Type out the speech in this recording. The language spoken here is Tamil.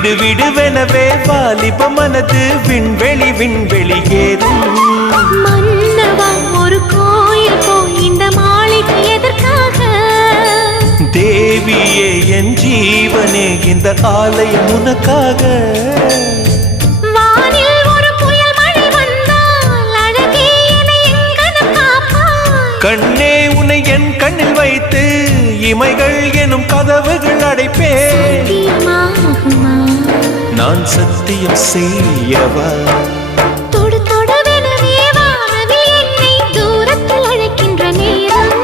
விடு விடுவெனவே வாலிப மனது விண்வெளி விண்வெளி ஏறும். மன்னவா ஒரு கோயில் போய் இந்த மாளிகை எதற்காக? தேவியே என் ஜீவனே இந்த ஆலயம் உனக்காக. வானில் ஒரு புயல் மழை வந்தால் அழகே என்னை எங்கனம் காப்பாய். கண்ணே உன்னை என் கண்ணில் வைத்து இமைகள் எனும் கதவுகள் அடைப்பேன். சத்தியமாகுமா? நான் சத்தியம் செய்யவா? தொடு தொடுவெனவே வானவில் என்னை தூரத்தில் அழைக்கின்ற நேரம்.